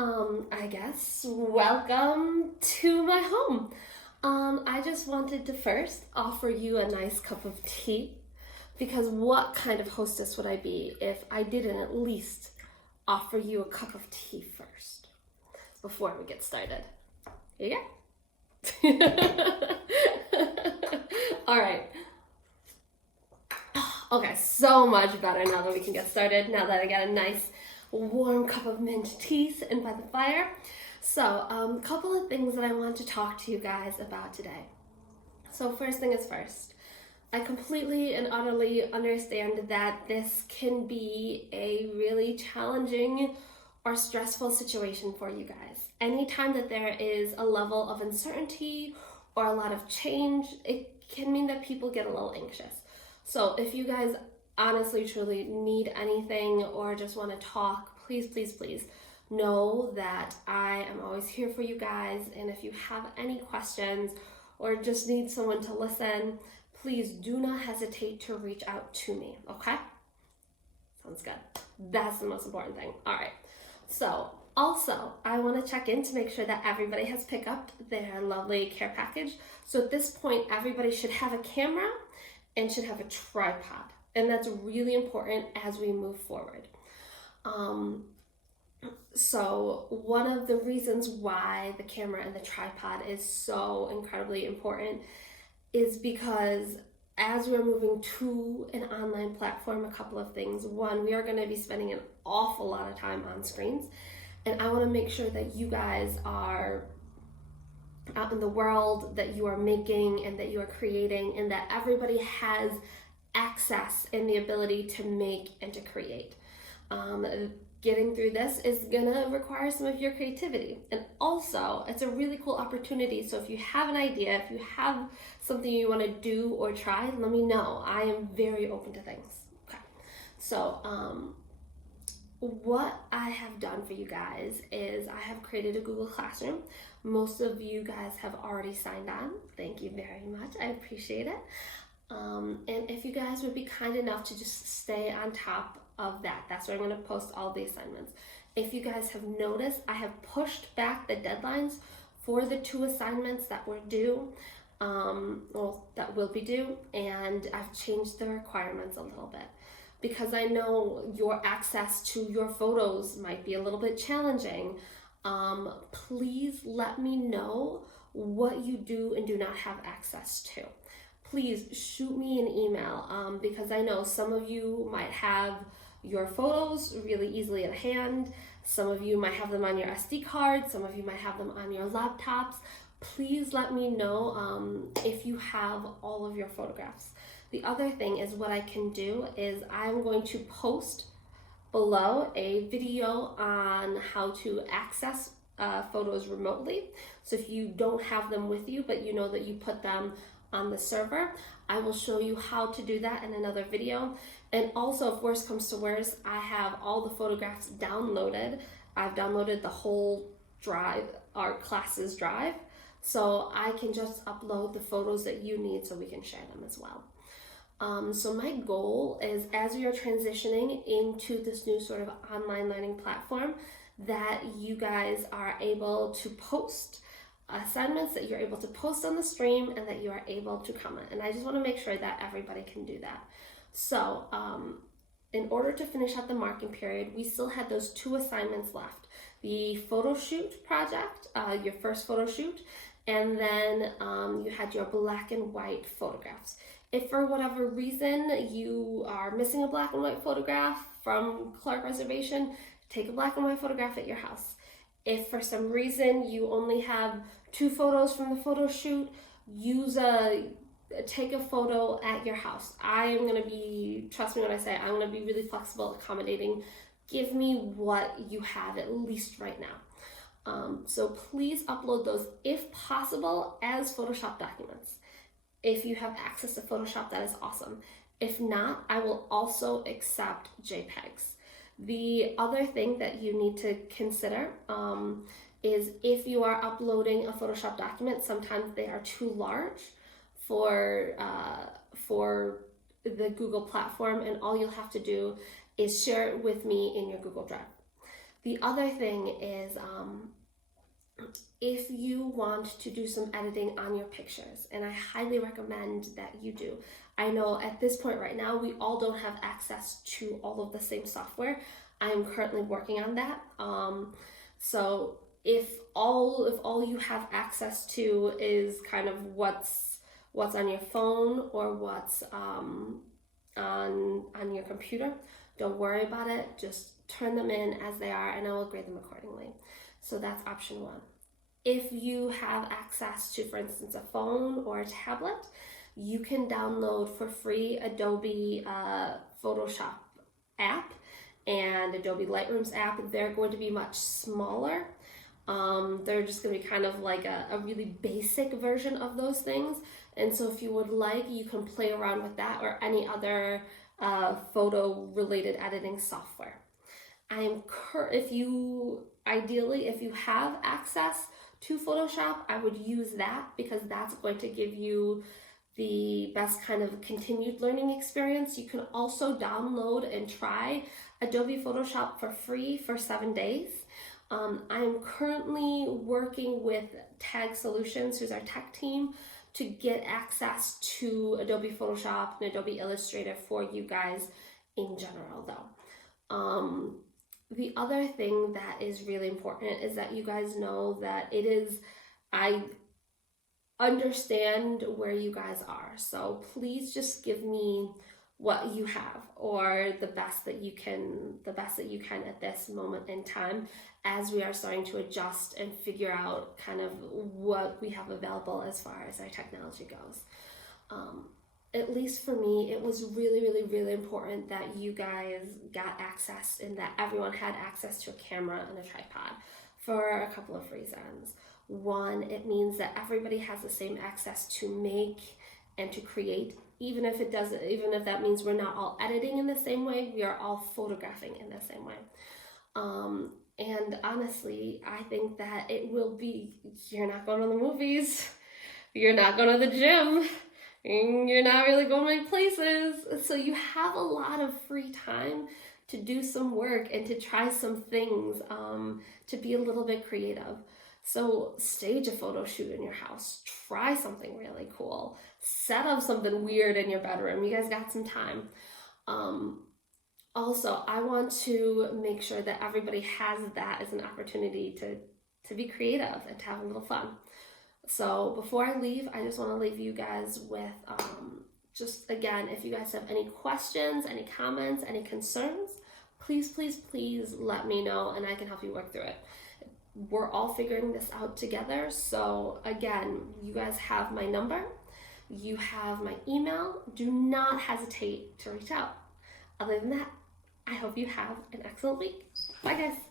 I guess, welcome to my home. I just wanted to first offer you a nice cup of tea because what kind of hostess would I be if I didn't at least offer you a cup of tea first before we get started? Here you go. All right. Okay, so much better now that we can get started, now that I got a nice warm cup of mint tea sitting by the fire. So, a couple of things that I want to talk to you guys about today. So first thing is first, I completely and utterly understand that this can be a really challenging or stressful situation for you guys. Anytime that there is a level of uncertainty or a lot of change, it can mean that people get a little anxious. So if you guys honestly, truly need anything or just want to talk, please, please, please know that I am always here for you guys. And if you have any questions or just need someone to listen, please do not hesitate to reach out to me, okay? Sounds good. That's the most important thing. All right. So also, I want to check in to make sure that everybody has picked up their lovely care package. So at this point, everybody should have a camera and should have a tripod. And that's really important as we move forward. So one of the reasons why the camera and the tripod is so incredibly important is because as we're moving to an online platform, a couple of things. One, we are going to be spending an awful lot of time on screens. And I want to make sure that you guys are out in the world, that you are making and that you are creating, and that everybody has access and the ability to make and to create. Getting through this is gonna require some of your creativity, and also it's a really cool opportunity. So if you have an idea, if you have something you want to do or try, let me know. I am very open to things. Okay, so what I have done for you guys is I have created a Google Classroom. Most of you guys have already signed on. Thank you very much. I appreciate it. And if you guys would be kind enough to just stay on top of that, that's where I'm going to post all the assignments. If you guys have noticed, I have pushed back the deadlines for the 2 assignments that were due, that will be due, and I've changed the requirements a little bit because I know your access to your photos might be a little bit challenging. Please let me know what you do and do not have access to. Please shoot me an email because I know some of you might have your photos really easily at hand. Some of you might have them on your SD card. Some of you might have them on your laptops. Please let me know if you have all of your photographs. The other thing is what I can do is I'm going to post below a video on how to access photos remotely. So if you don't have them with you, but you know that you put them on the server, I will show you how to do that in another video. And also, if worse comes to worse, I have all the photographs downloaded. I've downloaded the whole drive, our classes drive, so I can just upload the photos that you need so we can share them as well. So my goal is, as we are transitioning into this new sort of online learning platform, that you guys are able to post assignments, that you're able to post on the stream, and that you are able to comment. And I just want to make sure that everybody can do that. So in order to finish out the marking period, we still had those 2 assignments left. The photo shoot project, your first photo shoot, and then you had your black and white photographs. If for whatever reason you are missing a black and white photograph from Clark Reservation, take a black and white photograph at your house. If for some reason you only have 2 photos from the photo shoot, take a photo at your house. I am going to be, trust me when I say I'm going to be really flexible, accommodating. Give me what you have at least right now. So please upload those, if possible, as Photoshop documents. If you have access to Photoshop, that is awesome. If not, I will also accept JPEGs. The other thing that you need to consider is if you are uploading a Photoshop document, sometimes they are too large for the Google platform, and all you'll have to do is share it with me in your Google Drive. The other thing is if you want to do some editing on your pictures, and I highly recommend that you do. I know at this point right now, we all don't have access to all of the same software. I am currently working on that. So if all you have access to is kind of what's on your phone or what's on your computer, don't worry about it. Just turn them in as they are, and I will grade them accordingly. So that's option one. If you have access to, for instance, a phone or a tablet, you can download for free Adobe Photoshop app and Adobe Lightroom's app. They're going to be much smaller. They're just going to be kind of like a really basic version of those things. And so if you would like, you can play around with that or any other photo related editing software. If you have access to Photoshop, I would use that because that's going to give you the best kind of continued learning experience. You can also download and try Adobe Photoshop for free for 7 days. I am currently working with Tag Solutions, who's our tech team, to get access to Adobe Photoshop and Adobe Illustrator for you guys in general though. The other thing that is really important is that you guys know that I understand where you guys are. So please just give me what you have, or the best that you can at this moment in time, as we are starting to adjust and figure out kind of what we have available as far as our technology goes. At least for me, it was really, really, really important that you guys got access and that everyone had access to a camera and a tripod for a couple of reasons. One, it means that everybody has the same access to make and to create, even if that means we're not all editing in the same way, we are all photographing in the same way. And honestly, I think that you're not going to the movies, you're not going to the gym, you're not really going to places. So you have a lot of free time to do some work and to try some things, to be a little bit creative. So stage a photo shoot in your house, try something really cool, set up something weird in your bedroom. You guys got some time. Also, I want to make sure that everybody has that as an opportunity to be creative and to have a little fun. So before I leave, I just want to leave you guys with, just again, if you guys have any questions, any comments, any concerns, please, please, please let me know and I can help you work through it. We're all figuring this out together. So again, you guys have my number, you have my email. Do not hesitate to reach out. Other than that, I hope you have an excellent week. Bye guys.